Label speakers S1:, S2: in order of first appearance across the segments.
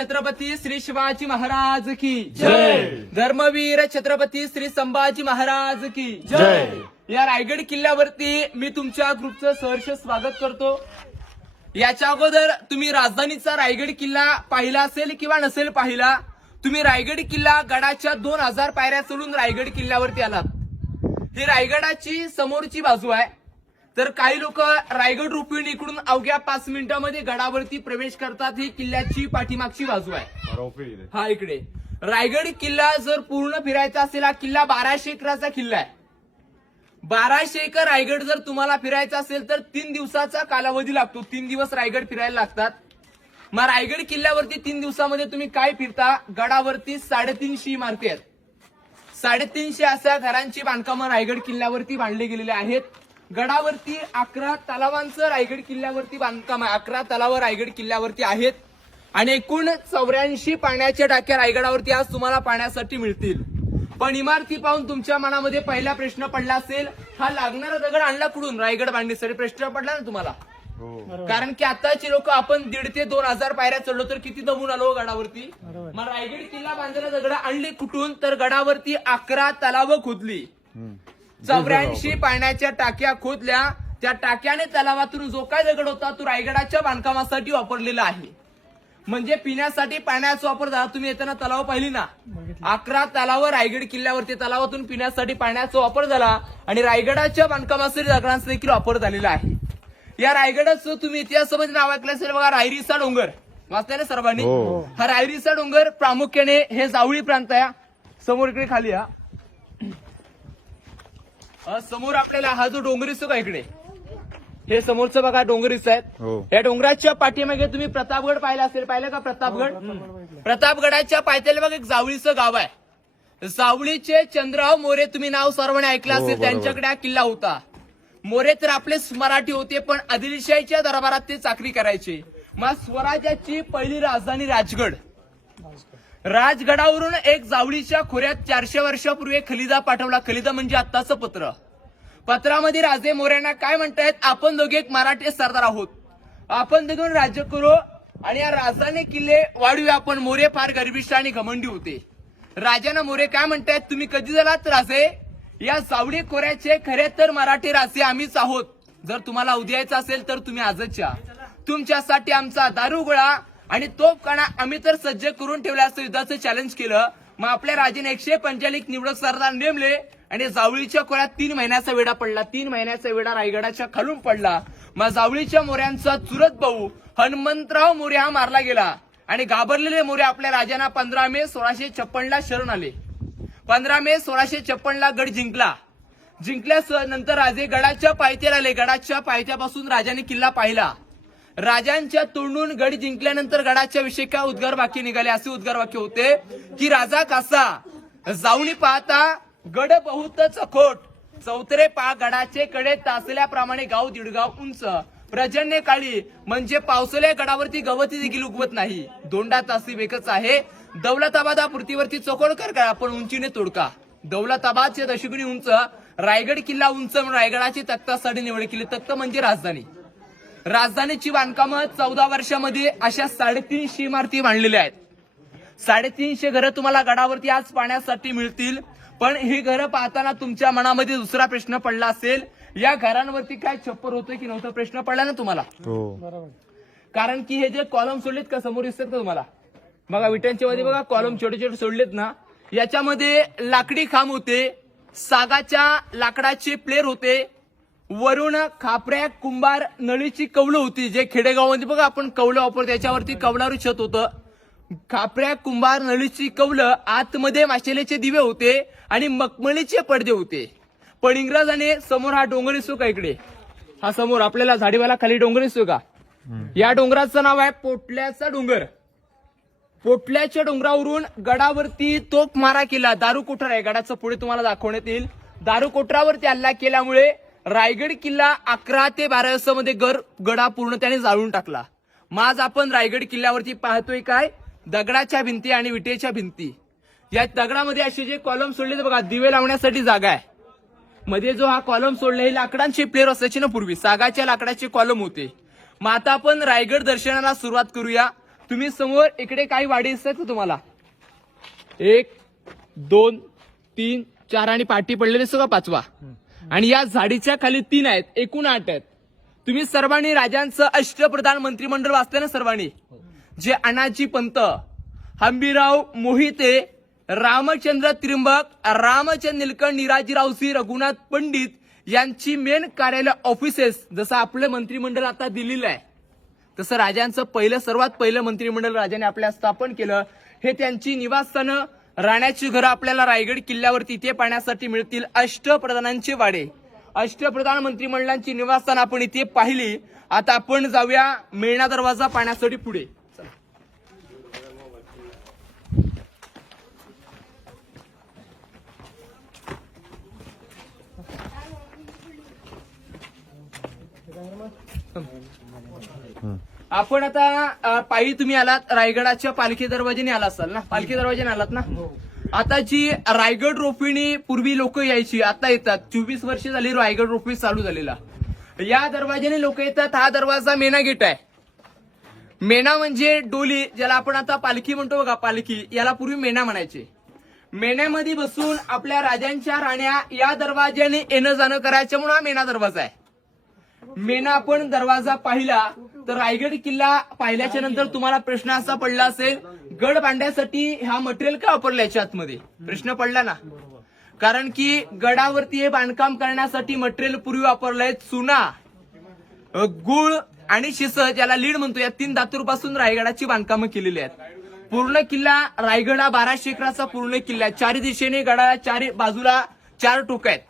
S1: छत्रपती श्री शिवाजी महाराज की
S2: जय.
S1: धर्मवीर छत्रपती श्री संभाजी महाराज की
S2: जय.
S1: या रायगड किल्ल्यावरती मी तुमच्या ग्रुपचं सहर्ष स्वागत करतो याच्या अगोदर तुम्ही राजधानीचा रायगड किल्ला पाहिला असेल किंवा नसेल पाहिला तुम्ही रायगड किल्ला गडाच्या दोन हजार पायऱ्या चढून रायगड किल्ल्यावरती आलात ही रायगडाची समोरची बाजू आहे तर काही लोक रायगड रुपीण इकडून अवघ्या पाच मिनिटांमध्ये गडावरती प्रवेश करतात. ही किल्ल्याची पाठीमागची बाजू आहे. हा इकडे. रायगड किल्ला जर पूर्ण फिरायचा असेल हा किल्ला बाराशे एकराचा किल्ला आहे. बाराशे एकर रायगड जर तुम्हाला फिरायचा असेल तर तीन दिवसाचा कालावधी लागतो. तीन दिवस रायगड फिरायला लागतात. मग रायगड किल्ल्यावरती तीन दिवसामध्ये तुम्ही काय फिरता? गडावरती साडेतीनशे इमारती आहेत. साडेतीनशे अशा घरांची बांधकामं रायगड किल्ल्यावरती बांधली गेलेली आहेत. गडावरती अकरा तलावांचं रायगड किल्ल्यावरती बांधकाम आहे. अकरा तलाव रायगड किल्ल्यावरती आहेत. आणि एकूण चौऱ्याऐंशी पाण्याच्या टाक्या रायगडावरती आज तुम्हाला पाण्यासाठी मिळतील. पण इमारती पाहून तुमच्या मनामध्ये पहिला प्रश्न पडला असेल हा लागणारा दगड आणला कुठून? रायगड बांधण्यासाठी प्रश्न पडला ना तुम्हाला? कारण की आताची लोक आपण दीड ते दोन हजार पायऱ्या चढलो तर किती दमून आलो गडावरती? मग रायगड किल्ला बांधायला दगड आणले कुठून? तर गडावरती अकरा तलाव खोदली. चौऱ्याऐंशी पाण्याच्या टाक्या खोदल्या. त्या टाक्याने तलावातून जो काय दगड होता तो रायगडाच्या बांधकामासाठी वापरलेला आहे. म्हणजे पिण्यासाठी पाण्याचा वापर झाला. तुम्ही येताना तलाव पाहिली ना? अकरा तलाव रायगड किल्ल्यावरती तलावातून पिण्यासाठी पाण्याचा वापर झाला आणि रायगडाच्या बांधकामासाठी दगडांचा देखील वापर झालेला आहे. या रायगडाचं तुम्ही इतिहासामध्ये नाव ऐकलं असेल बघा रायरीचा डोंगर. वाचलाय ना सर्वांनी?
S2: हो.
S1: हा रायरीचा डोंगर प्रामुख्याने हे जावळी प्रांत आहे. समोर इकडे खाली हा अ, समोर आपल्याला हा जो डोंगर दिसतो का इकडे? हे समोरचं बघा डोंगर दिसत आहेत
S2: हो.
S1: या डोंगराच्या पाठीमागे तुम्ही प्रतापगड पाहिला असेल पाहिलं का प्रतापगड? प्रतापगडाच्या पायथ्याला बघा एक जावळीचं गाव आहे. जावळीचे चंद्रराव मोरे तुम्ही नाव सर्वांनी ऐकलं
S2: हो,
S1: असेल. त्यांच्याकडे हा किल्ला होता. मोरे तर आपलेच मराठी होते पण आदिलशाहीच्या दरबारात ते चाकरी करायचे. मग स्वराज्याची पहिली राजधानी राजगड. राजगडावरून एक जावळीच्या खोऱ्यात चारशे वर्षापूर्वी खलिदा पाठवला. खलिदा म्हणजे आत्ताचं पत्र. पत्रामध्ये राजे मोऱ्यांना काय म्हणतायत? आपण दोघे एक मराठी सरदार आहोत. आपण दोघून राज्य करू आणि या राजधानी किल्ले वाढूया. आपण मोरे फार गर्भिष्ठ आणि घमंडी होते. राजाना मोरे काय म्हणतायत? तुम्ही कधी झालात राजे? या सावडी खोऱ्याचे खरे तर मराठी राजे आम्हीच आहोत. जर तुम्हाला उद्यायचं असेल तर तुम्ही आजच या तुमच्यासाठी आमचा दारुगोळा आणि आणि तोफखाना आम्ही तर सज्ज करून ठेवला असं युद्धाचं चॅलेंज केलं. मग आपल्या राजाने एकशे पंचाळीस निवडक सरदार नेमले आणि जावळीच्या खोऱ्यात तीन महिन्याचा वेढा पडला. तीन महिन्याचा वेडा रायगडाच्या खालून पडला. मग जावळीच्या मोऱ्यांचा चुरत भाऊ हनुमंतराव मोरे हा मारला गेला. आणि घाबरलेले मोरे आपल्या राजांना पंधरा मे सोळाशे छप्पनला शरण आले. पंधरा मे सोळाशे छप्पनला गड जिंकला. जिंकल्यास नंतर राजे गडाच्या पायथ्याला आले. गडाच्या पायथ्यापासून राजाने किल्ला पाहिला. राजांच्या तोंडून गड जिंकल्यानंतर गडाच्या विषयी काय उद्गार वाक्य निघाले? असे उद्गार वाक्य होते की राजा कसा? जाऊनी पाहता गड बहुत चखोट चौतरे पा गडाचे कडे तासल्याप्रमाणे गाव दिडगाव उंच. प्रजन्य काळी म्हणजे पावसाळ्या गडावरती गवती देखील उगवत नाही. दोंडा तासी एकच आहे. दौलताबाद पृथ्वीवरती चोकोड कर पण उंचीने तोडका. दौलताबादचे दशगुणी उंच रायगड किल्ला उंच म्हणून रायगडाची तख्तासाठी निवड केली. तख्त म्हणजे राजधानी. राजधानीची बांधकामं चौदा वर्षामध्ये अशा साडेतीनशे इमारती बांधलेल्या आहेत. साडेतीनशे घरं तुम्हाला गडावरती आज पाण्यासाठी मिळतील. पण ही घरं पाहताना तुमच्या मनामध्ये दुसरा प्रश्न पडला असेल. या घरांवरती काय छप्पर होतं की नव्हतं प्रश्न पडला ना तुम्हाला?
S2: हो.
S1: कारण की हे जे कॉलम सोडलेत का समोर दिसतात का तुम्हाला? बघा विटांच्या मध्ये बघा कॉलम छोटे छोटे सोडलेत ना. याच्यामध्ये लाकडी खांब होते. सागाच्या लाकडाचे प्लेअर होते. वरून खापऱ्या कुंभार नळीची कवलं होती जे खेडेगावामध्ये बघा आपण कवलं वापरतो त्याच्यावरती कवलारू छत होतं. खापऱ्या कुंभार नळीची कवलं आतमध्ये माशेलेचे दिवे होते आणि मखमलीचे पडदे होते. पण इंग्रजाने समोर हा डोंगर दिसतो का इकडे? हा समोर आपल्याला झाडीवाला खाली डोंगर दिसतो का? या डोंगराचं नाव आहे पोटल्याचा डोंगर. पोटल्याच्या डोंगरावरून गडावरती तोप मारा केला. दारू कोठार आहे गडाचं पुढे तुम्हाला दाखवण्यात येईल. दारू कोठरावरती हल्ला केल्यामुळे रायगड किल्ला अकरा ते बारा मध्ये गर गडा पूर्ण त्याने जाळून टाकला. आज आपण रायगड किल्ल्यावरती पाहतोय काय? दगडाच्या भिंती आणि विटेच्या भिंती. या दगडामध्ये असे जे कॉलम सोडले बघा दिवे लावण्यासाठी जागा आहे. मध्ये जो हा कॉलम सोडले हे लाकडांचे प्लेअर असायचे ना पूर्वी. सागाच्या लाकडाचे कॉलम होते. मग आता आपण रायगड दर्शनाला सुरुवात करूया. तुम्ही समोर इकडे काही वाडी दिसतात का तुम्हाला? एक दोन तीन चार आणि पाठी पडलेले सगळं पाचवा. आणि या झाडीच्या खाली तीन आहेत एकूण आठ आहेत. तुम्ही सर्वांनी राजांचं अष्टप्रधान मंत्रिमंडळ वाचलं ना सर्वांनी? जे अनाजी पंत हंबीराव मोहिते रामचंद्र त्रिंबक रामचंद्र निलकंठ निराजीराव रघुनाथ पंडित यांची मेन कार्यालय ऑफिसेस जसं आपलं मंत्रिमंडळ आता दिलेलं आहे. तसं राजांचं पहिलं सर्वात पहिलं मंत्रिमंडळ राजाने आपल्या स्थापन केलं. हे त्यांची निवासस्थानं राहण्याची घरं आपल्याला रायगड किल्ल्यावरती इथे पाहण्यासाठी मिळतील अष्टप्रधानांचे वाडे. अष्टप्रधान मंत्रिमंडळांची निवासस्थान आपण इथे पाहिली. आता आपण जाऊया मेळणा दरवाजा पाहण्यासाठी पुढे. चला. आपण आता पायी तुम्ही आलात रायगडाच्या पालखी दरवाजेने आला असाल ना? पालखी दरवाजेने आलात ना? आता जी रायगड रोपीने पूर्वी लोक यायची आता येतात. चोवीस वर्ष झाली रायगड रोपी चालू झालेला. या दरवाजाने लोक येतात. हा दरवाजा मेना गेट आहे. मेना म्हणजे डोली ज्याला आपण आता पालखी म्हणतो बघा पालखी. याला पूर्वी मेना म्हणायचे. मेण्यामध्ये बसून आपल्या राजांच्या राण्या या दरवाजाने येणं जाणं करायच्या म्हणून हा मेना दरवाजा आहे. मेना आपण दरवाजा पाहिला तर रायगड किल्ला पाहिल्याच्या नंतर तुम्हाला प्रश्न असा पडला असेल गड बांधण्यासाठी हा मटेरियल का वापरला याच्या आतमध्ये? प्रश्न पडला ना? कारण की गडावरती हे बांधकाम करण्यासाठी मटेरियल पूर्वी वापरलंय चुना गुळ आणि शिस ज्याला लीड म्हणतो. या तीन धातूपासून रायगडाची बांधकामं केलेली आहेत. पूर्ण किल्ला रायगड हा बाराशे एकराचा पूर्ण किल्ला आहे. चारी दिशेने गडाला चारी बाजूला चार टोक आहेत.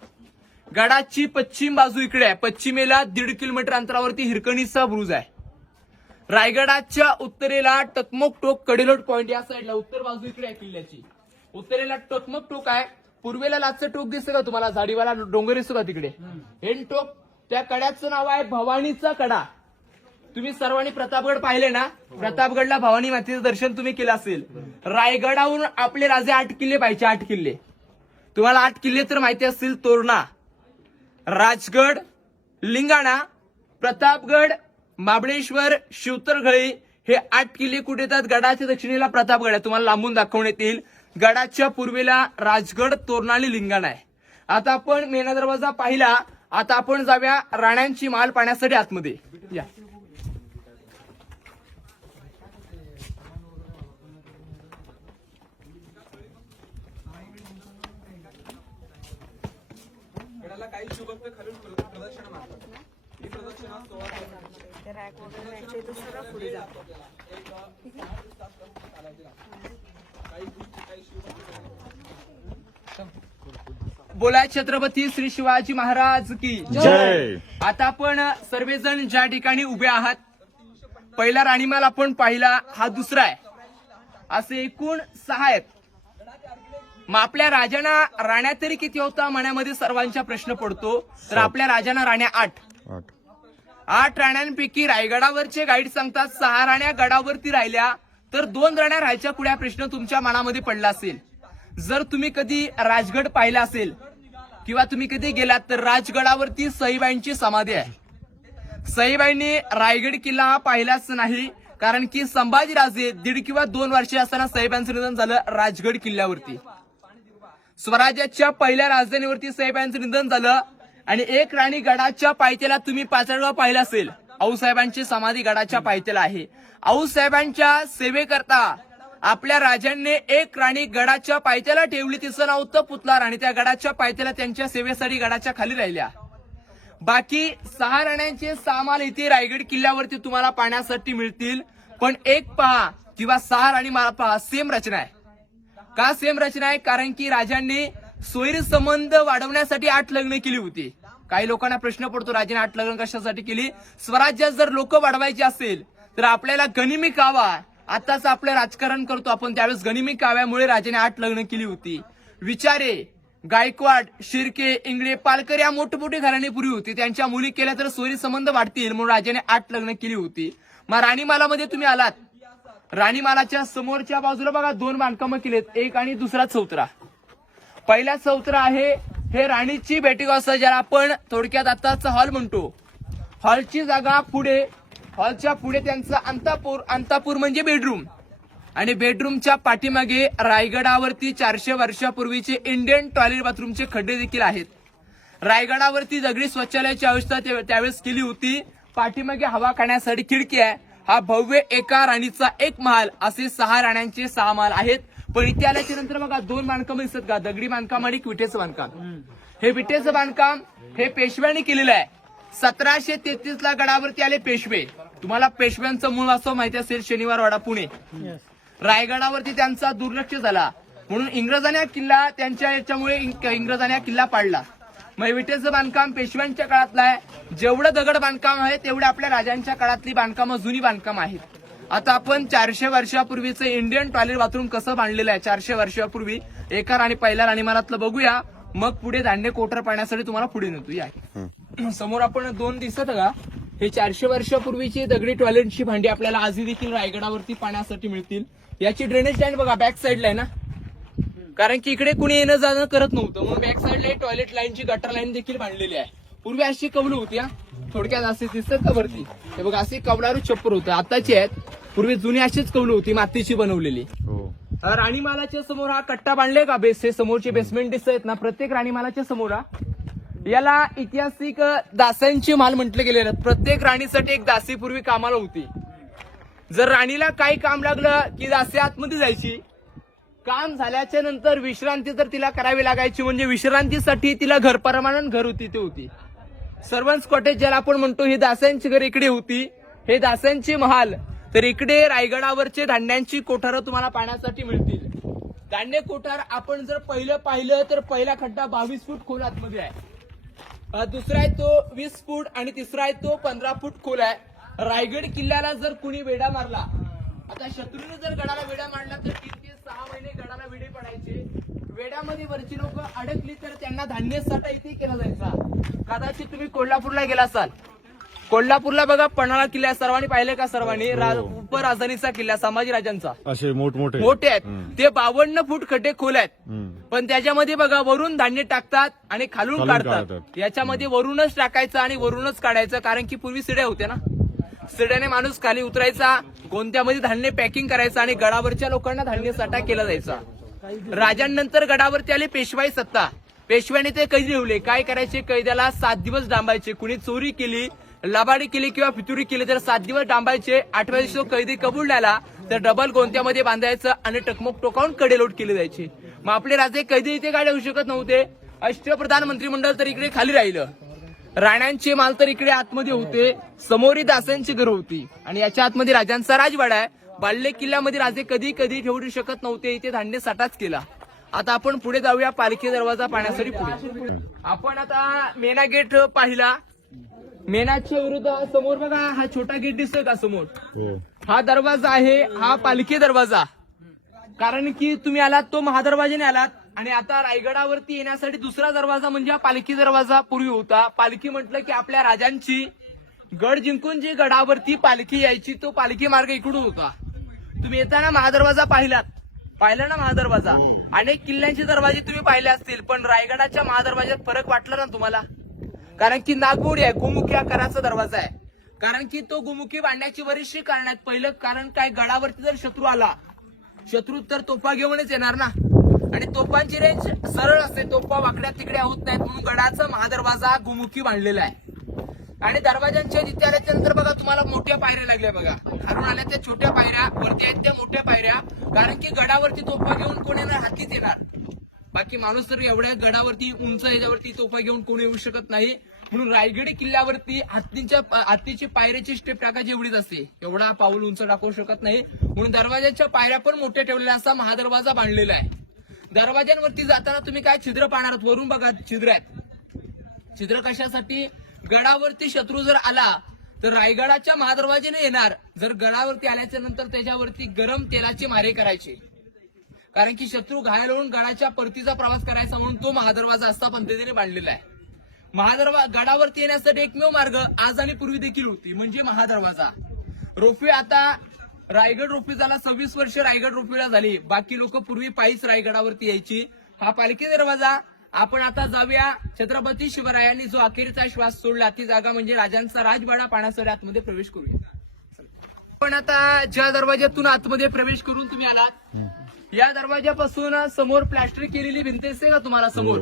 S1: गडाची पश्चिम बाजू इकडे आहे. पश्चिमेला दीड किलोमीटर अंतरावरती हिरकणीचा बुरुज आहे. रायगडाच्या उत्तरेला टकमक टोक कडेलोट पॉइंट या साईडला उत्तर बाजू इकडे आहे किल्ल्याची. उत्तरेला टकमक टोक आहे. पूर्वेला लाचचं टोक दिसतं का तुम्हाला? झाडीवाला डोंगर दिसतो का तिकडे? हे टोक त्या कड्याचं नाव आहे भवानीचा कडा. तुम्ही सर्वांनी प्रतापगड पाहिले ना? प्रतापगडला भवानी मातेचं दर्शन तुम्ही केलं असेल. रायगडाहून आपले राजे आठ किल्ले पाहिजे आठ किल्ले. तुम्हाला आठ किल्ले तर माहिती असतील तोरणा. राजगड लिंगाणा प्रतापगड महाबळेश्वर शिवतरगळी हे आठ किल्ले कुठे येतात गडाच्या दक्षिणेला प्रतापगड आहे. तुम्हाला लांबून दाखवण्यात येईल गडाच्या पूर्वेला राजगड तोरणाली लिंगाण आहे. आता आपण मेना दरवाजा पाहिला. आता आपण जाऊया राण्यांची माल पाण्यासाठी आतमध्ये. या.
S2: रॅक वगैरे पुढे जातो.
S1: बोला छत्रपती श्री शिवाजी महाराज की
S3: जय.
S1: आता आपण सर्वजण ज्या ठिकाणी उभे आहात पहिला राणीमाल आपण पाहिला हा दुसरा आहे. असे एकूण सहा आहेत. मग आपल्या राजांना राण्या तरी किती होता मनामध्ये सर्वांचा प्रश्न पडतो. तर आपल्या राजांना राण्या आठ.
S3: आठ
S1: राण्यांपैकी रायगडावरचे गाईड सांगतात सहा राण्या गडावरती राहिल्या तर दोन राण्या राहायच्या कुड्या प्रश्न तुमच्या मनामध्ये पडला असेल? जर तुम्ही कधी राजगड पाहिला असेल किंवा तुम्ही कधी गेलात तर राजगडावरती सईबाईंची समाधी आहे. सईबाईंनी रायगड किल्ला हा पाहिलाच नाही कारण की संभाजीराजे दीड किंवा दोन वर्षे असताना सईबाईंचं निधन झालं राजगड किल्ल्यावरती. स्वराज्याच्या पहिल्या राजधानीवरती साहेबांचं निधन झालं आणि एक राणी गडाच्या पायथ्याला तुम्ही पाचडवा पाहिला असेल. आऊसाहेबांची समाधी गडाच्या पायथ्याला आहे. आऊसाहेबांच्या सेवेकरता आपल्या राजांनी एक राणी गडाच्या पायथ्याला ठेवली. तिचं नाव होतं पुतला राणी त्या गडाच्या पायथ्याला त्यांच्या सेवेसाठी गडाच्या खाली राहिल्या. बाकी सहा राण्यांचे सामाल इथे रायगड किल्ल्यावरती तुम्हाला पाहण्यासाठी मिळतील. पण एक पहा किंवा सहा राणी मला पहा. सेम रचना आहे. का सेम रचना आहे? कारण की राजांनी सोयरी संबंध वाढवण्यासाठी आठ लग्न केली होती. काही लोकांना प्रश्न पडतो राजाने आठ लग्न कशासाठी केली? स्वराज्यात जर लोक वाढवायची असेल तर आपल्याला गनिमी कावा आताच आपलं राजकारण करतो आपण त्यावेळेस गनिमी काव्यामुळे राजाने आठ लग्न केली होती. विचारे गायकवाड शिर्के इंगळे पालकर या मोठमोठे घराणेपुरी होती. त्यांच्या मुली केल्या तर सोयी संबंध वाढतील म्हणून राजाने आठ लग्न केली होती. मग राणीमालामध्ये तुम्ही आलात. राणीमालाच्या समोरच्या बाजूला बघा दोन बांधकामं केलेत एक आणि दुसरा चौतरा पहिला चौतरा आहे हे राणीची बेटी असं ज्याला आपण थोडक्यात आताच हॉल म्हणतो. हॉलची जागा पुढे हॉलच्या पुढे त्यांचं अंतापूर अंतापूर म्हणजे बेडरूम आणि बेडरूमच्या पाठीमागे रायगडावरती चारशे वर्षापूर्वीचे इंडियन टॉयलेट बाथरूमचे खड्डे देखील आहेत. रायगडावरती दगडी शौचालयाची अवस्था त्यावेळेस केली होती. पाठीमागे हवा खाण्यासाठी खिडकी आहे. हा भव्य एका राणीचा एक महाल असे सहा राण्यांचे सहा महाल आहेत. पण इथे आल्याच्यानंतर बघा दोन बांधकाम दिसतात का? दगडी बांधकाम आणि विटेचं बांधकाम. हे विटेचं बांधकाम हे पेशव्यांनी केलेलं आहे. सतराशे तेहतीस ला गडावरती आले पेशवे. तुम्हाला पेशव्यांचं मूळ असं माहिती असेल शनिवार वाडा पुणे. रायगडावरती त्यांचा दुर्लक्ष झाला. म्हणून इंग्रजांनी हा किल्ला त्यांच्या याच्यामुळे इंग- इंग्रजांनी हा किल्ला पाडला. मग विटेचं बांधकाम पेशव्यांच्या काळातलं आहे. जेवढं दगड बांधकाम आहे तेवढे आपल्या राजांच्या काळातली बांधकामं जुनी बांधकाम आहेत. आता आपण चारशे वर्षापूर्वीचं इंडियन टॉयलेट बाथरूम कसं बांधलेलं आहे? चारशे वर्षापूर्वी एका राणी पहिल्या राणीमारातलं बघूया. मग पुढे धान्य कोटर पाण्यासाठी तुम्हाला पुढे नेतो या. समोर आपण दोन दिसत का? हे चारशे वर्षापूर्वीची दगडी टॉयलेटची भांडी आपल्याला आजही देखील रायगडावरती पाण्यासाठी मिळतील. याची ड्रेनेज लाईन बघा बॅक साईडला आहे ना? कारण की इकडे कुणी येणं जाणं करत नव्हतं. म्हणून बॅक साईडला टॉयलेट लाईनची गटर लाईन देखील बांधलेली आहे. पूर्वी अशी कवलं होती थोडक्यात असे दिसतात का वरती? हे बघा असे कवलारू छप्पर होतं. आताची आहेत. पूर्वी जुनी अशीच कवलं होती मातीची बनवलेली.
S3: हो.
S1: राणीमालाच्या समोर हा कट्टा बांधले का? बेस हे समोरचे बेसमेंट दिसत आहेत ना? प्रत्येक राणीमालाच्या समोर हा. याला ऐतिहासिक दासांची माल म्हटलं गेलेलं आहे. प्रत्येक राणीसाठी एक दासी पूर्वी कामाला होती. जर राणीला काही काम लागलं की दासी आतमध्ये जायची काम झाल्याच्यानंतर विश्रांती तर तिला करावी लागायची. म्हणजे विश्रांतीसाठी तिला घर परमानंट घर होती ती होती. सर्वन्स कॉटेज ज्याला आपण म्हणतो ही दासांची घर इकडे होती. हे दासांची महाल तर इकडे रायगडावरचे धान्यांची कोठारं तुम्हाला पाहण्यासाठी मिळतील. धान्य कोठार आपण जर पहिलं पाहिलं तर पहिला खड्डा बावीस फूट खोल आतमध्ये आहे. दुसरा आहे तो वीस फूट आणि तिसरा आहे तो पंधरा फूट खोल आहे. रायगड किल्ल्याला जर कुणी वेडा मारला आता शत्रूने जर गडाला वेडा मारला तर तीन ते सहा महिने गडाला वेडे पडायचे. वेड्यामध्ये वरची लोक अडकली तर त्यांना धान्य साठा इथे केला जायचा. कदाचित तुम्ही कोल्हापूरला गेला असाल. कोल्हापूरला बघा पन्हाळा किल्ला. सर्वांनी पाहिले का सर्वांनी? रा- उपराजधानीचा किल्ला संभाजीराजांचा
S3: असे मोठमोठे.
S1: मोठे आहेत. ते बावन्न फूट खड्डे खोल आहेत.
S3: हम्म.
S1: पण त्याच्यामध्ये बघा वरून धान्य टाकतात आणि खालून
S3: खालून
S1: काढतात.
S3: काढतात.
S1: याच्यामध्ये वरूनच टाकायचं आणि वरूनच काढायचं कारण की पूर्वी सिड्या होत्या ना. सिड्याने माणूस खाली उतरायचा गोंत्यामध्ये धान्य पॅकिंग करायचं आणि गडावरच्या लोकांना धान्य साठा केला जायचा. राजांनंतर गडावरती आले पेशवाई सत्ता. पेशव्याने ते कैदी ठेवले. काय करायचे? कैद्याला सात दिवस डांबायचे. कुणी चोरी केली लबाडी केली किंवा फितुरी केली तर सात दिवस डांबायचे आठव्या दिवशी कैदी कबूल झाला तर डबल गोंत्यामध्ये बांधायचं आणि टकमक टोकावून कडेलोट केली जायची. मग आपले राजे कैदी इथे काय होऊ शकत नव्हते. अष्टप्रधान मंत्रिमंडळ तर इकडे खाली राहिलं. राण्यांचे माल तर इकडे आतमध्ये होते. समोरी दासांची घर होती. आणि याच्या आतमध्ये राजांचा राजवाडा आहे. बाल्ले किल्ल्यामध्ये राजे कधी कधी ठेवू शकत नव्हते. इथे धान्य साठाच केला. आता आपण पुढे जाऊया. पालखी दरवाजा पाहण्यासाठी पुढे. आपण आता मेना गेट पाहिला. मेनाच्या विरुद्ध समोर बघा हा छोटा गेट दिसतोय का समोर?
S3: हो.
S1: हा दरवाजा आहे हा पालखी दरवाजा. कारण की तुम्ही आलात तो महादरवाजाने आलात आणि आता रायगडावरती येण्यासाठी दुसरा दरवाजा म्हणजे हा पालखी दरवाजा पूर्वी होता. पालखी म्हटलं की आपल्या राजांची गड जिंकून जी गडावरती पालखी यायची तो पालखी मार्ग इकडून होता. तुम्ही येताना महादरवाजा पाहिलात. पाहिला ना महादरवाजा? अनेक किल्ल्यांचे दरवाजे तुम्ही पाहिले असतील पण रायगडाच्या महादरवाज्यात फरक वाटला ना तुम्हाला? कारण की नागमोडी आहे गोमुखी आकाराचा दरवाजा आहे. कारण की तो गोमुखी बांधण्याची बरीचशी कारण आहेत. पहिलं कारण काय गडावरती जर शत्रू आला शत्रू तर तोफा घेऊनच येणार ना. आणि तोफांची रेंज सरळ असते तोफा वाकड्या तिकड्या होत नाहीत. म्हणून गडाचा महादरवाजा गोमुखी बांधलेला आहे. आणि दरवाजांच्या जिथे आल्याच्यानंतर बघा तुम्हाला मोठ्या पायऱ्या लागल्या बघा. खालून आल्या त्या छोट्या पायऱ्या वरती आहेत त्या मोठ्या पायऱ्या. कारण की गडावरती तोफा घेऊन कोण येणार? हातीच येणार. की माणूस तर एवढ्या गडावरती उंच याच्यावरती तोफा घेऊन कोणी येऊ शकत नाही. म्हणून रायगडी किल्ल्यावरती हत्तीच्या हत्तीची पायऱ्याची स्टेप टाकायची एवढीच असते. एवढा पाऊल उंच टाकू शकत नाही. म्हणून दरवाजाच्या पायऱ्या पण मोठ्या ठेवलेल्या असा महादरवाजा बांधलेला आहे. दरवाज्यांवरती जाताना तुम्ही काय छिद्र पाहणार आहात? वरून बघा छिद्र आहेत छिद्र कशासाठी? गडावरती शत्रू जर आला तर रायगडाच्या महादरवाजेने येणार. जर गडावरती आल्याच्यानंतर त्याच्यावरती गरम तेलाचे मारे करायचे. कारण की शत्रू घायल होऊन गडाच्या परतीचा प्रवास करायचा म्हणून तो महादरवाजा असा पद्धतीने बांधलेला आहे. महादरवा गडावरती येण्यासाठी एकमेव मार्ग आज आणि पूर्वी देखील होती म्हणजे महादरवाजा. रोपवे आता रायगड रोपवे झाला सव्वीस वर्ष रायगड रोपवेला झाली. बाकी लोक पूर्वी पायीच रायगडावरती यायची. हा पालखी दरवाजा. आपण आता जाऊया छत्रपती शिवरायांनी जो अखेरचा श्वास सोडला ती जागा म्हणजे राजांचा राजवाडा पाण्यासाठी आतमध्ये प्रवेश करूया. पण आता ज्या दरवाज्यातून आतमध्ये प्रवेश करून तुम्ही आलात या दरवाजापासून समोर प्लॅस्टर केलेली भिंत दिसते का तुम्हाला समोर?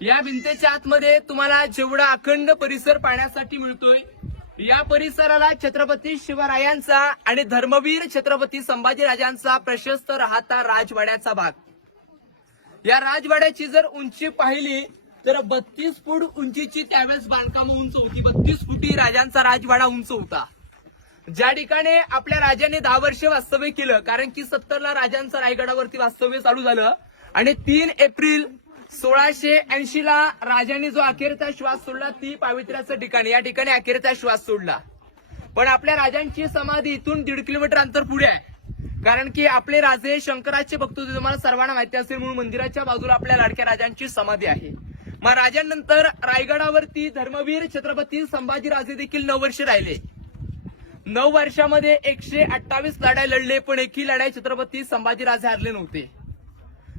S1: या भिंतीच्या आतमध्ये तुम्हाला जेवढा अखंड परिसर पाहण्यासाठी मिळतोय या परिसराला छत्रपती शिवरायांचा आणि धर्मवीर छत्रपती संभाजीराजांचा प्रशस्त राहता राजवाड्याचा भाग. या राजवाड्याची जर उंची पाहिली तर बत्तीस फूट उंचीची त्यावेळेस बांधकाम उंच होती. बत्तीस फुटी राजांचा राजवाडा उंच होता. ज्या ठिकाणी आपल्या राजाने दहा वर्ष वास्तव्य केलं कारण की सत्तरला राजांचं रायगडावरती वास्तव्य चालू झालं आणि तीन एप्रिल सोळाशे ऐंशी ला राजांनी जो अखेरचा श्वास सोडला ती पावित्र्याचं ठिकाण या ठिकाणी अखेरचा श्वास सोडला. पण आपल्या राजांची समाधी इथून दीड किलोमीटर अंतर पुढे आहे. कारण की आपले राजे शंकराचे भक्त होते तुम्हाला सर्वांना माहिती असेल म्हणून मंदिराच्या बाजूला आपल्या लाडक्या राजांची समाधी आहे. मग राजांनंतर रायगडावरती धर्मवीर छत्रपती संभाजीराजे देखील नऊ वर्ष राहिले. नऊ वर्षामध्ये एकशे अठ्ठावीस लढाई लढले पण एकही लढाई छत्रपती संभाजीराजे हरले नव्हते.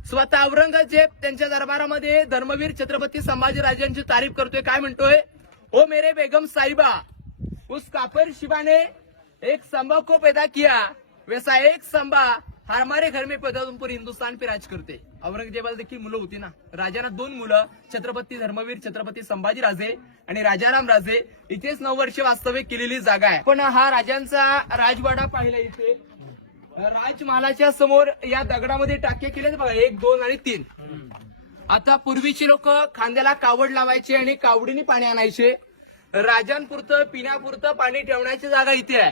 S1: स्वतः औरंगजेब त्यांच्या दरबारामध्ये धर्मवीर छत्रपती संभाजीराजांची तारीफ करतोय. काय म्हणतोय? ओ मेरे बेगम साहिबा उस कापर शिवा ने एक संभा को पैदा किया. वैसा एक संभा हमारे घर में पैदा होऊन पूरे हिंदुस्तान पे राज करते. औरंगजेबाला देखील मुलं होती ना. राजांना दोन मुलं छत्रपती धर्मवीर छत्रपती संभाजीराजे आणि राजाराम राजे इथेच नऊ वर्ष वास्तव्य केलेली जागा आहे. पण हा राजांचा राजवाडा पाहिला इथे. राजमहालाच्या समोर या दगडामध्ये टाके केले बघा एक दोन आणि तीन. आता पूर्वीची लोक खांद्याला कावड लावायचे आणि कावडीने पाणी आणायचे. राजांपुरतं पिण्यापुरतं पाणी ठेवण्याची जागा इथे आहे.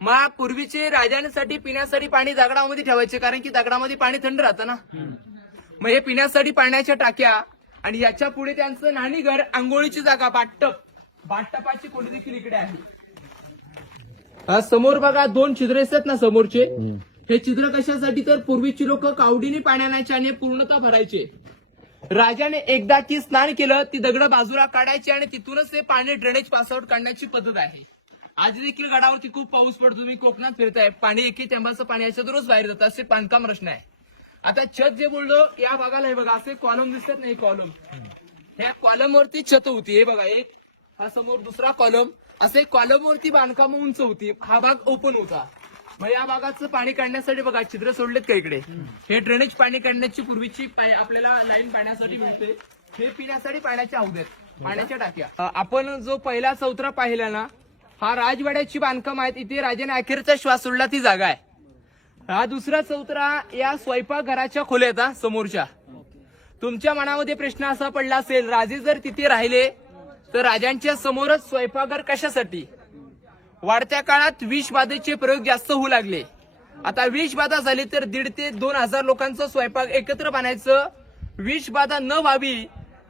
S1: मग पूर्वीचे राजांसाठी पिण्यासाठी पाणी दगडामध्ये ठेवायचे कारण की दगडामध्ये पाणी थंड राहतं ना. मग हे पिण्यासाठी पाण्याच्या टाक्या आणि याच्यापुढे त्यांचं नाणी घर आंघोळीची जागा बाटप बाटपाची खोली देखील इकडे आहे. समोर बघा दोन छिद्र असतात ना समोरचे? हे छिद्र कशासाठी? तर पूर्वीची लोक कावडीने पाणी आणायचे आणि पूर्णतः भरायचे. राजाने एकदा की स्नान केलं ती दगड बाजूला काढायची आणि तिथूनच ते पाणी ड्रेनेज पासआउट काढण्याची पद्धत आहे. आज देखील गडावरती खूप पाऊस पडतो. तुम्ही कोकणात फिरताय. पाणी एकी थेंबाचं पाणी याच्यातूनच बाहेर जातं. असे बांधकाम रचना आहे. आता छत जे बोललो या भागाला हे बघा असे कॉलम दिसतात नाही कॉलम ह्या कॉलम वरती छत होती हे बघा एक हा समोर दुसरा कॉलम असे कॉलम वरती बांधकाम उंच होती. हा भाग ओपन होता. मग या भागाचं पाणी काढण्यासाठी बघा छिद्र सोडलेत का इकडे? हे ड्रेनेज पाणी काढण्याची पूर्वीची पाय- आपल्याला लाईन पाण्यासाठी मिळते. हे पिण्यासाठी पाण्याचे हौद पाण्याच्या टाक्या. आपण जो पहिला चौथरा पाहिला ना हा राजवाड्याची बांधकाम आहेत. इथे राजाने अखेरचा श्वास सोडला ती जागा आहे. हा दुसरा चौतरा या स्वयंपाकघराच्या खोल्याचा समोरच्या. तुमच्या मनामध्ये प्रश्न असा पडला असेल राजे जर तिथे राहिले तर राजांच्या समोरच स्वयंपाकघर कशासाठी? वाढत्या काळात विषबाधेचे प्रयोग जास्त होऊ लागले. आता विषबाधा झाली तर दीड ते दोन हजार लोकांचं स्वयंपाक एकत्र बनायचं. विषबाधा न व्हावी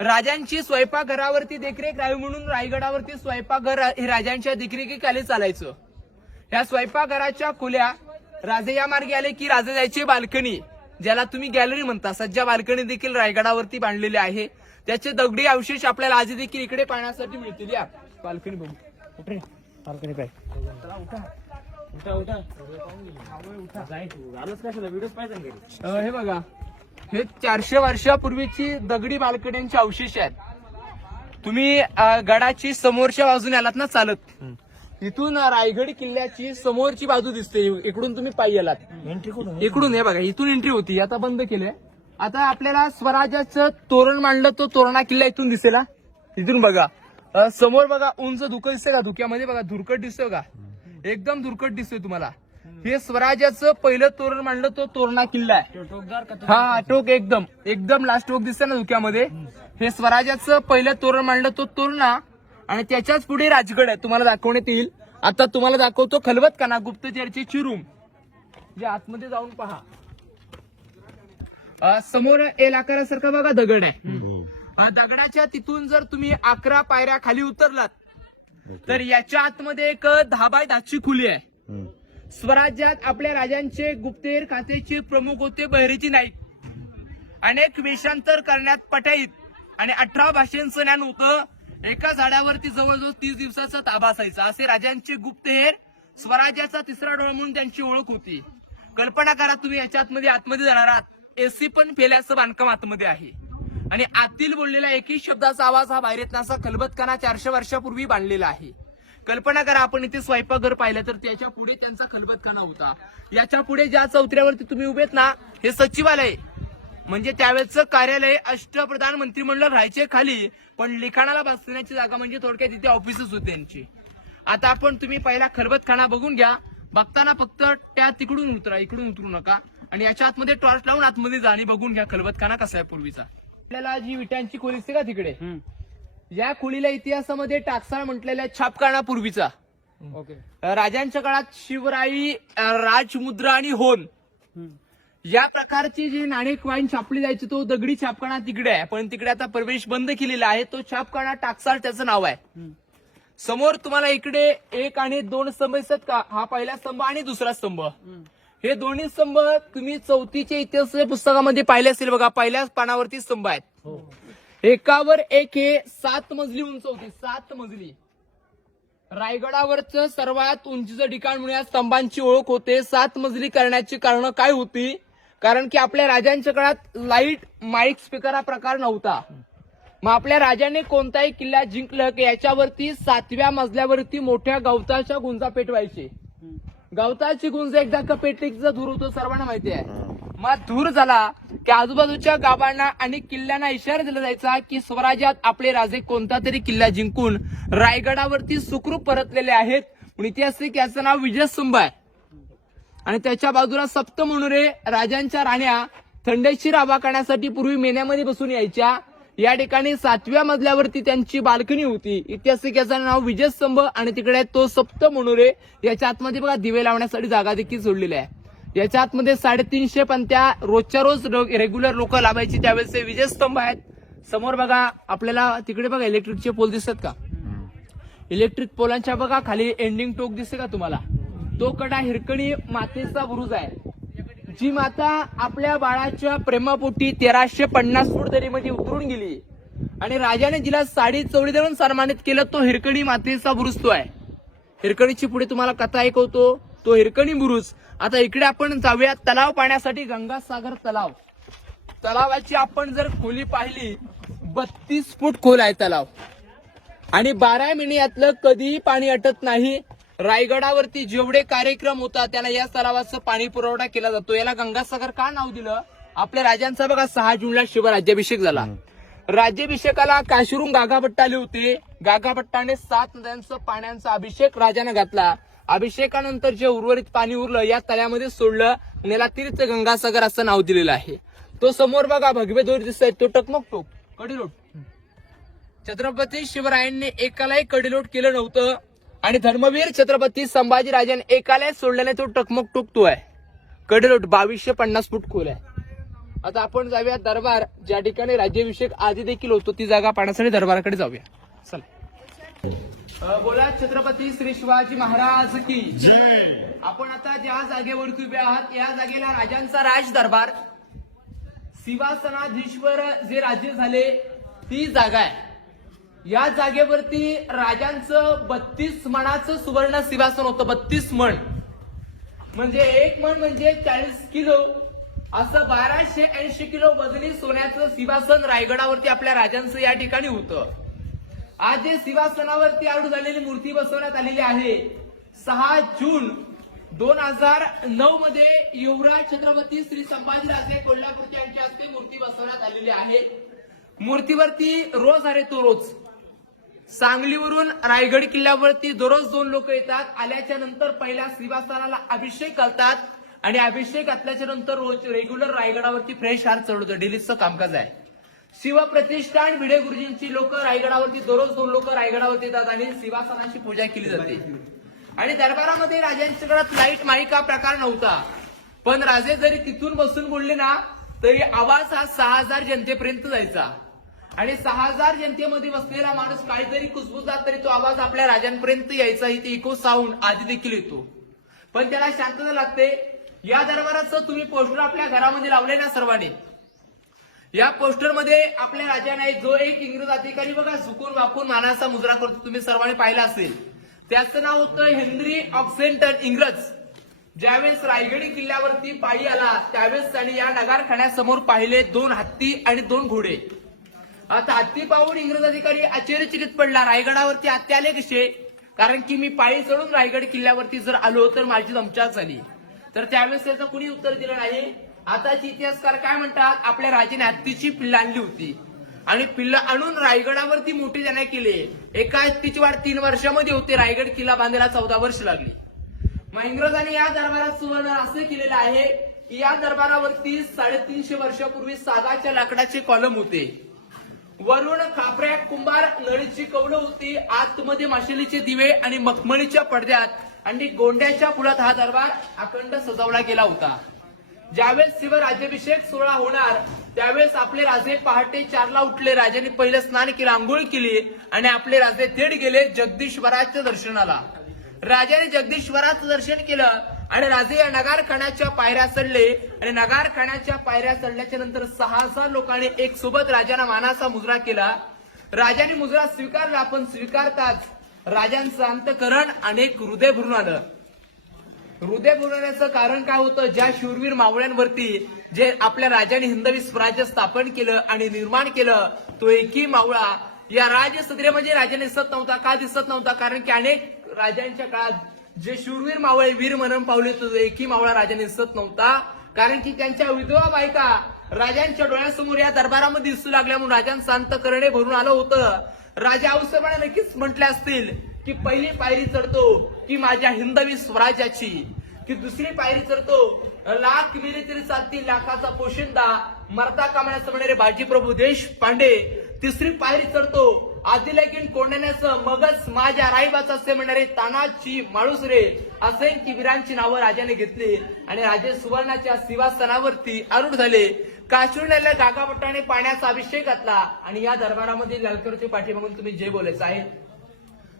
S1: राजांची स्वयंपाकघरावरती देखरेख राहावी म्हणून रायगडावरती स्वयंपाकघर हे राजांच्या देखरेखीखाली चालायचं. या स्वयंपाकघराच्या खुल्या राजे या मार्गे आले की राजे जायचे बाल्कनी ज्याला तुम्ही गॅलरी म्हणता. सज्जा बाल्कनी देखील रायगडावरती बांधलेली आहे. त्याचे दगडी अवशेष आपल्याला आज देखील इकडे पाहण्यासाठी मिळतील. या बाल्कनी बघू. बाल्कनी पाय. हे बघा. हे चारशे वर्षापूर्वीची दगडी बाल्कन्यांचे अवशेष आहेत. तुम्ही गडाची समोरच्या बाजूने आलात ना चालत? इथून रायगड किल्ल्याची समोरची बाजू दिसते. इकडून तुम्ही पायी आलात.
S3: एंट्री कुठून?
S1: इकडून हे बघा इथून एंट्री होती. आता बंद केलंय. आता आपल्याला स्वराज्याचं तोरण मांडलं तो तोरणा किल्ला इथून दिसेल. इथून बघा. समोर बघा उंच धुकं दिसतंय का? धुक्यामध्ये बघा धुरकट दिसतोय का? एकदम धुरकट दिसतोय तुम्हाला. हे स्वराज्याचं पहिलं तोरण मांडलं तो तोरणा किल्ला आहे. हा टोक एकदम. एकदम लास्ट टोक दिसतंय ना धुक्यामध्ये? हे स्वराज्याचं पहिलं तोरण मांडलं तो तोरणा आणि त्याच्याच पुढे राजगड आहे. तुम्हाला दाखवण्यात येईल. आता तुम्हाला दाखवतो खलवत काना गुप्तचरची चिरूम जे आतमध्ये जाऊन पहा. समोर एल आकारासारखा बघा दगड आहे. दगडाच्या तिथून जर तुम्ही अकरा पायऱ्या खाली उतरलात तर याच्या आतमध्ये एक दहा बाय दहाची खुली आहे. स्वराज्यात आपल्या राजांचे गुप्तेर खात्याचे प्रमुख होते बहिरेची नाईक. अनेक वेषांतर करण्यात पटाईत. आणि अठरा भाषांचं ज्ञान होतं. एका झाडावरती जवळजवळ तीस दिवसाचा ताबा असायचा. असे राजांचे गुप्तहेर स्वराज्याचा तिसरा डोळा म्हणून त्यांची ओळख होती. कल्पना करा तुम्ही याच्या आतमध्ये आतमध्ये जाणार आहात. एसी पण फेल्याचं बांधकाम आतमध्ये आहे. आणि आतील बोललेला एकही शब्दाचा आवाज हा बाहेर येत नसा खलबतखाना चारशे वर्षापूर्वी बांधलेला आहे. कल्पना करा आपण इथे स्वयंपाकघर पाहिलं तर त्याच्या पुढे त्यांचा खलबतखाना होता. याच्यापुढे ज्या चौथऱ्यावरती तुम्ही उभेत ना हे सचिवालय म्हणजे त्यावेळेचं कार्यालय अष्टप्रधान मंत्रिमंडळ राहायचे खाली पण लिखाणाला बसण्याची जागा म्हणजे थोडक्यात इथे ऑफिसच होते त्यांची आता आपण तुम्ही पहिला खलबतखाना बघून घ्या. बघताना फक्त त्या तिकडून उतरा इकडून उतरू नका. आणि याच्या आतमध्ये टॉर्च लावून आतमध्ये जा आणि बघून घ्या खलबतखाना कसा आहे पूर्वीचा. आपल्याला जी विटांची खोली असते का तिकडे? या खोलीला इतिहासामध्ये टाकसाळ म्हटलेला आहे छापखाना पूर्वीचा.
S3: ओके.
S1: राजांच्या काळात शिवराई राजमुद्रा आणि होन. या प्रकारची जी नाणे कॉईन छापली जायची तो दगडी छापखाना तिकडे आहे. पण तिकडे आता प्रवेश बंद केलेला आहे. तो छापखाना टाकसाळ त्याचं नाव आहे. समोर तुम्हाला इकडे एक आणि दोन स्तंभ दिसतात का? हा पहिला स्तंभ आणि दुसरा स्तंभ. हे दोन्ही स्तंभ तुम्ही चौथीच्या इतिहास पुस्तकामध्ये पाहिले असेल बघा. पहिल्याच पानावरती स्तंभ आहेत. एकावर एक हे सात मजली उंच होती. सात मजली. रायगडावरचं सर्वात उंचीचं ठिकाण म्हणून या स्तंभांची ओळख होते. सात मजली करण्याची कारण काय होती? कारण की आपल्या राजांच्या काळात लाइट माईक स्पीकर हा प्रकार नव्हता. मग आपल्या राजाने कोणताही किल्ला जिंकलं की याच्यावरती सातव्या मजल्यावरती मोठ्या गवताच्या गुंजा पेटवायचे. गवताची गुंज एकदा का पेटली धूर होतो सर्वांना माहिती आहे. मग धूर झाला की आजूबाजूच्या गावांना आणि किल्ल्यांना इशारा दिला जायचा की स्वराज्यात आपले राजे कोणता तरी किल्ला जिंकून रायगडावरती सुखरूप परतलेले आहेत. पण ऐतिहासिक याचं नाव विजयस्तंभ आहे. आणि त्याच्या बाजूला सप्तमनुरे राजांच्या राण्या थंडेशीर हवा करण्यासाठी पूर्वी मेन्यामध्ये बसून यायच्या. या ठिकाणी सातव्या मजल्यावरती त्यांची बाल्कनी होती. ऐतिहासिक याचं नाव विजयस्तंभ आणि तिकडे तो सप्त मनोरे याच्या आतमध्ये बघा दिवे लावण्यासाठी जागा देखील सोडलेली आहे. याच्या आतमध्ये साडेतीनशे पण त्या रोजच्या रोज रेग्युलर लोक लावायची त्यावेळेस ते विजयस्तंभ आहेत. समोर बघा आपल्याला तिकडे बघा इलेक्ट्रिकचे पोल दिसतात का? इलेक्ट्रिक पोलांच्या बघा खाली एंडिंग टोक दिसते का तुम्हाला? तो कडा हिरकणी मातेचा बुरुज आहे. जी माता आपल्या बाळाच्या प्रेमापोटी तेराशे पन्नास फूट दरीमध्ये उतरून गेली आणि राजाने जिला साडी चौडी देऊन सन्मानित केलं तो हिरकणी मातेचा बुरुज तो आहे. हिरकणीची पुढे तुम्हाला कथा ऐकवतो. तो हिरकणी बुरुज. आता इकडे आपण जाऊया तलाव पाण्यासाठी गंगासागर तलाव. तलावाची आपण जर खोली पाहिली बत्तीस फूट खोल आहे तलाव. आणि बारा महिने यातलं कधीही पाणी अटत नाही. रायगडावरती जेवढे कार्यक्रम होतात त्याला या तलावाचं पाणी पुरवठा केला जातो. याला गंगासागर का नाव दिलं? आपल्या राजांचा बघा सहा जूनला शिवराज्याभिषेक झाला. राज्याभिषेकाला काशिरून गागाभट्ट आले होते. गागाभट्टाने सात नद्यांचं पाण्याचा अभिषेक राजाने घातला. अभिषेकानंतर जे उर्वरित पाणी उरलं या तळ्यामध्ये सोडलं आणि याला तीर्थ गंगासागर असं नाव दिलेलं आहे. तो समोर बघा भगवे दोर दिसतोय तो टकमक टोक कडिलोट. छत्रपती शिवरायांनी एकालाही कडिलोट केलं नव्हतं. आणि धर्मवीर छत्रपती संभाजी राजांनी एकालाही सोडल्याने तो टकमक टोकतो आहे कडिलोट बावीसशे पन्नास फूट खोल आहे. आता आपण जाऊया दरबार. ज्या ठिकाणी राज्याभिषेक आधी देखील होतो ती जागा पाहण्यासाठी दरबाराकडे जाऊया. चला. बोला छत्रपती श्री शिवाजी महाराज की. आपण आता ज्या जागेवरती उभे आहात या जागेला राजांचा राज दरबार सिंहासनाधीश्वर जे राज्य झाले ती जागा आहे. या जागेवरती राजांचं बत्तीस मणाचं सुवर्ण सिंहासन होतं बत्तीस मण. म्हणजे एक मण म्हणजे चाळीस किलो. असं बाराशे ऐंशी किलो वजनी सोन्याचं सिंहासन रायगडावरती आपल्या राजांचं या ठिकाणी होतं. आज जे सिंहासनावरती आरूढ झालेली मूर्ती बसवण्यात आलेली आहे सहा जून दोन हजार नऊ मध्ये युवराज छत्रपती श्री संभाजीराजे कोल्हापूरच्या हस्ते मूर्ती बसवण्यात आलेली आहे. मूर्तीवरती रोज अरे तो रोज सांगलीवरून रायगड किल्ल्यावरती दररोज दोन लोक येतात. आल्याच्यानंतर पहिल्या श्रीवासनाला अभिषेक घालतात. आणि अभिषेक घातल्याच्या नंतर रोज रेग्युलर रायगडावरती फ्रेश हार चढवतो डेलीचं कामकाज आहे. शिवप्रतिष्ठान भिडे गुरुजींची लोक रायगडावरती दररोज दोन लोक रायगडावरती येतात आणि शिवासनाची पूजा केली जाते. आणि दरबारामध्ये राजांच्या काळात लाइट माळिका प्रकार नव्हता. पण राजे जरी तिथून बसून बोलले ना तरी आवाज हा सहा हजार जनतेपर्यंत जायचा. आणि सहा हजार जनतेमध्ये बसलेला माणूस काहीतरी कुसबुसला तरी तो आवाज आपल्या राजांपर्यंत यायचा इथे इको साऊंड आधी देखील येतो. पण त्याला शांतता लागते. या दरबाराचं तुम्ही पोस्टर आपल्या घरामध्ये लावले ना सर्वांनी. या पोस्टरमध्ये आपल्या राजाने जो एक इंग्रज अधिकारी बघा झुकून वाकून मानाचा मुजरा करतो. तुम्ही सर्वांनी पाहिला असेल. त्याचं नाव होतं हेनरी ऑक्सेंटन इंग्रज. ज्यावेळेस रायगडी किल्ल्यावरती पायी आला त्यावेळेस त्यांनी या नगारखान्यासमोर पाहिले दोन हत्ती आणि दोन घोडे. आता हत्ती पाहून इंग्रज अधिकारी आश्चर्यचकित पडला. रायगडावरती हत्ती आले कसे? कारण की मी पायी चढून रायगड किल्ल्यावरती जर आलो तर माझी दमछाक झाली. तर त्यावेळेस त्याचं कुणी उत्तर दिलं नाही? आताचे इतिहासकार काय म्हणतात? आपल्या राजाने हत्तीची पिल्लं आणली होती. आणि पिल्लं आणून रायगडावरती मोठी जाण्या केले. एका हत्तीची वाढ तीन वर्षामध्ये होते. रायगड किल्ला बांधायला चौदा वर्ष लागली. मग इंग्रजांनी या दरबारात सुवर्ण असं केलेलं आहे की या दरबारावरती साडेतीनशे वर्षापूर्वी सागाच्या लाकडाचे कॉलम होते. वरून खापऱ्या कुंभार नळीची कौलं होती. आतमध्ये माशेलीचे दिवे आणि मखमलीच्या पडद्यात आणि गोंड्याच्या पुलात हा दरबार अखंड सजवला गेला होता. ज्यावेळेस शिव राज्याभिषेक सोहळा होणार त्यावेळेस आपले राजे पहाटे चारला उठले. राजांनी पहिलं स्नान केलं आंघोळ केली आणि आपले राजे थेट गेले जगदीश्वराच्या दर्शनाला. राजाने जगदीश्वराचं दर्शन केलं. आणि राजे या नगारखाण्याच्या पायऱ्या चढले. आणि नगारखाण्याच्या पायऱ्या चढल्याच्या नंतर सहा सहा लोकांनी एक सोबत राजाला मानाचा मुजरा केला. राजाने मुजरा स्वीकारला पण स्वीकारताच राजांचं अंतकरण अनेक हृदय भरून आलं. हृदय बोलवण्याचं कारण काय होतं? ज्या शूरवीर मावळ्यांवरती जे आपल्या राजाने हिंदवी स्वराज्य स्थापन केलं आणि निर्माण केलं तो एकही मावळा या राजसत्रेमध्ये म्हणजे राजाने दिसत नव्हता. का दिसत नव्हता? कारण की अनेक राजांच्या काळात जे शूरवीर मावळे वीर मरण पावले तो एकही मावळा राजाने दिसत नव्हता. कारण की त्यांच्या विधवा बायका राजांच्या डोळ्यासमोर या दरबारामध्ये दिसू लागल्या म्हणून शांत करणे भरून आलं होतं. राजा अवसरपणे नक्कीच म्हटले असतील की पहिली पायरी चढतो की माझ्या हिंदवी स्वराज्याची. की दुसरी पायरी चढतो लाख मिले तरी चालतील लाखाचा पोशिंदा मरता कामाण्याचं म्हणणारे बाजीप्रभू देशपांडे. तिसरी पायरी चढतो आदिलगीन कोंडण्याचं मगच माझ्या राईबाचं असे म्हणणारे तानाची माळुसरे असंख्य वीरांची नावं राजाने घेतली. आणि राजे सुवर्णाच्या सिंहासनावरती आरूढ झाले. काश्मीरला गागापट्टाने पाण्याचा अभिषेक घातला. आणि या दरबारामध्ये ललकरचे पाठीमागून तुम्ही जे बोलायचं आहे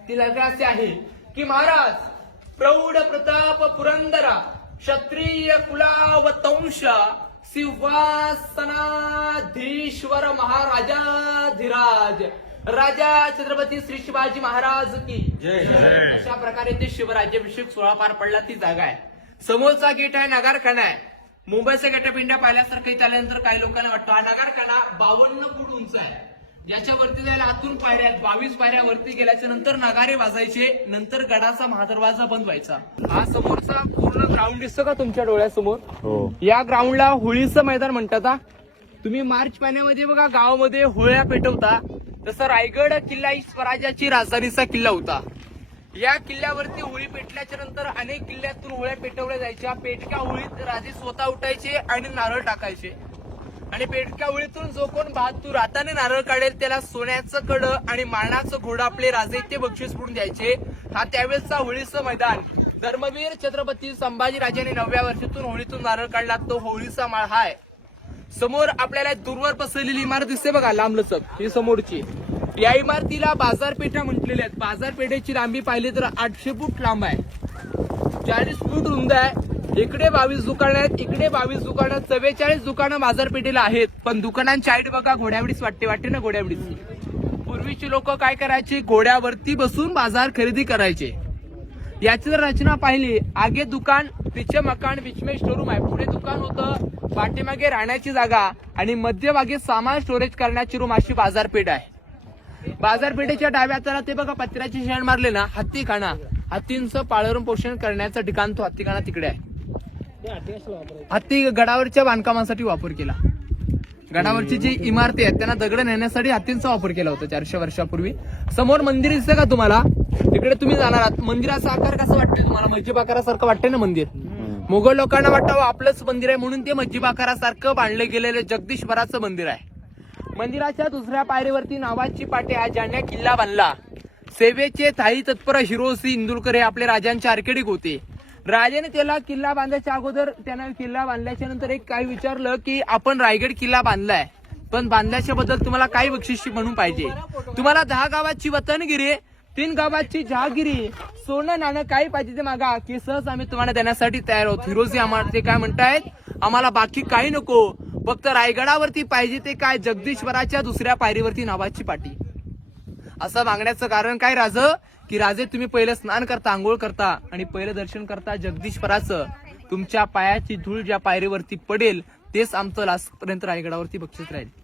S1: ती ललकर असे आहे की महाराज प्रौढ प्रताप पुरंदरा क्षत्रिय कुलावतंश सिंहासनाधीश्वर महाराजाधिराज राजा छत्रपती श्री शिवाजी महाराज की अशा प्रकारे ते शिवराज्याभिषेक सोहळा पार पडला ती जागा आहे. समोरचा गेट आहे नगारखाना आहे. मुंबईचा गेट पिंड्या पाहिल्यासारखं इथं आल्यानंतर काही लोकांना वाटतं हा नगारखाना बावन्न फूट उंच आहे. याच्या वरती जायला आतून पायऱ्या बावीस पायऱ्या वरती गेल्याच्यानंतर नगारे वाजायचे नंतर गडाचा महादरवाजा बंद व्हायचा. हा समोरचा पूर्ण ग्राउंड दिसतो का तुमच्या डोळ्यासमोर?
S3: हो.
S1: या ग्राउंडला होळीचं मैदान म्हणतात. तुम्ही मार्च महिन्यामध्ये बघा गावामध्ये होळ्या पेटवता. तसं रायगड किल्ला ही स्वराज्याची राजधानीचा किल्ला होता. या किल्ल्यावरती होळी पेटल्याच्या नंतर अनेक किल्ल्यातून होळ्या पेटवल्या जायच्या. पेटक्या होळीत राजे स्वतः उठायचे आणि नारळ टाकायचे. आणि पेटक्या होळीतून जो कोण बहादूर हाताने नारळ काढेल त्याला सोन्याचं कड आणि मानाचं घोडं आपले राजे ते बक्षीस म्हणून द्यायचे. हा त्यावेळेसचा होळीचं मैदान. धर्मवीर छत्रपती संभाजी राजाने नवव्या वर्षातून होळीतून नारळ काढला. तो होळीचा माळ हा आहे समोर आपल्याला दूरवर पसरलेली इमारत दिसते बघा लांबलचक ही समोरची. या इमारतीला बाजारपेठा म्हटलेल्या आहेत. बाजारपेठेची लांबी पाहिली तर आठशे फूट लांब आहे. चाळीस फूट रुंद आहे. इकडे बावीस दुकानं आहेत इकडे बावीस दुकानं चव्वेचाळीस दुकानं बाजारपेठेला आहेत. पण दुकानांची हाईट बघा घोड्यावडीच वाटते वाटते ना घोड्यावडीची. पूर्वीची लोक काय करायचे? घोड्यावरती बसून बाजार खरेदी करायचे. याची जर रचना पाहिली आगे दुकान तिचे मकान विचमे शोरूम आहे. पुढे दुकान होतं पाठीमागे राहण्याची जागा आणि मध्यभागी सामान स्टोरेज करण्याची रूम अशी बाजारपेठ आहे. बाजारपेठेच्या डाव्या हाताला ते बघा पत्र्याची शेण मारले ना हत्तीखाना. हत्तींचं पाळरून पोषण करण्याचं ठिकाण तो हत्तीखाना तिकडे आहे. हत्ती गडावरच्या बांधकामासाठी वापर केला. गडावरची जी इमारती आहेत त्यांना दगड नेण्यासाठी हत्तींचा वापर केला होता चारशे वर्षापूर्वी. समोर मंदिर दिसतं का तुम्हाला? तिकडे तुम्ही जाणार आहात. मंदिराचा आकार कसा वाटतोय तुम्हाला? मस्जिद आकारासारखं वाटतंय ना मंदिर? मुघल लोकांना वाटावं आपलंच मंदिर आहे म्हणून ते मस्जिद आकारासारखं बांधलं गेलेलं जगदीश्वराचं मंदिर आहे. मंदिराच्या दुसऱ्या पायरीवरती नावाची पाटे आहे ज्याने किल्ला बांधला. सेवेचे थाई तत्पर हिरोसी इंदुलकर हे आपले राजांचे आर्केडिक होते. राजाने त्याला किल्ला बांधायच्या अगोदर त्यानं किल्ला बांधल्याच्या नंतर एक काय विचारलं की आपण रायगड किल्ला बांधलाय. पण बांधल्याच्या बद्दल तुम्हाला काय बक्षीस म्हणून पाहिजे? तुम्हाला दहा गावाची वतनगिरी तीन गावाची जहागिरी सोनं नाणं काही पाहिजे ते मागा. की सहज आम्ही तुम्हाला देण्यासाठी तयार आहोत. हिरोजी आम्हाला ते काय म्हणतायत? आम्हाला बाकी काही नको. फक्त रायगडावरती पाहिजे ते काय? जगदीश्वराच्या दुसऱ्या पायरीवरती नावाची पाटी. असं मागण्याचं कारण काय राज? की राजे तुम्ही पहिलं स्नान करता आंघोळ करता आणि पहिलं दर्शन करता जगदीश्वराचं. तुमच्या पायाची धूळ ज्या पायरीवरती पडेल तेच आमचं लास्ट पर्यंत रायगडावरती बक्षीस राहील.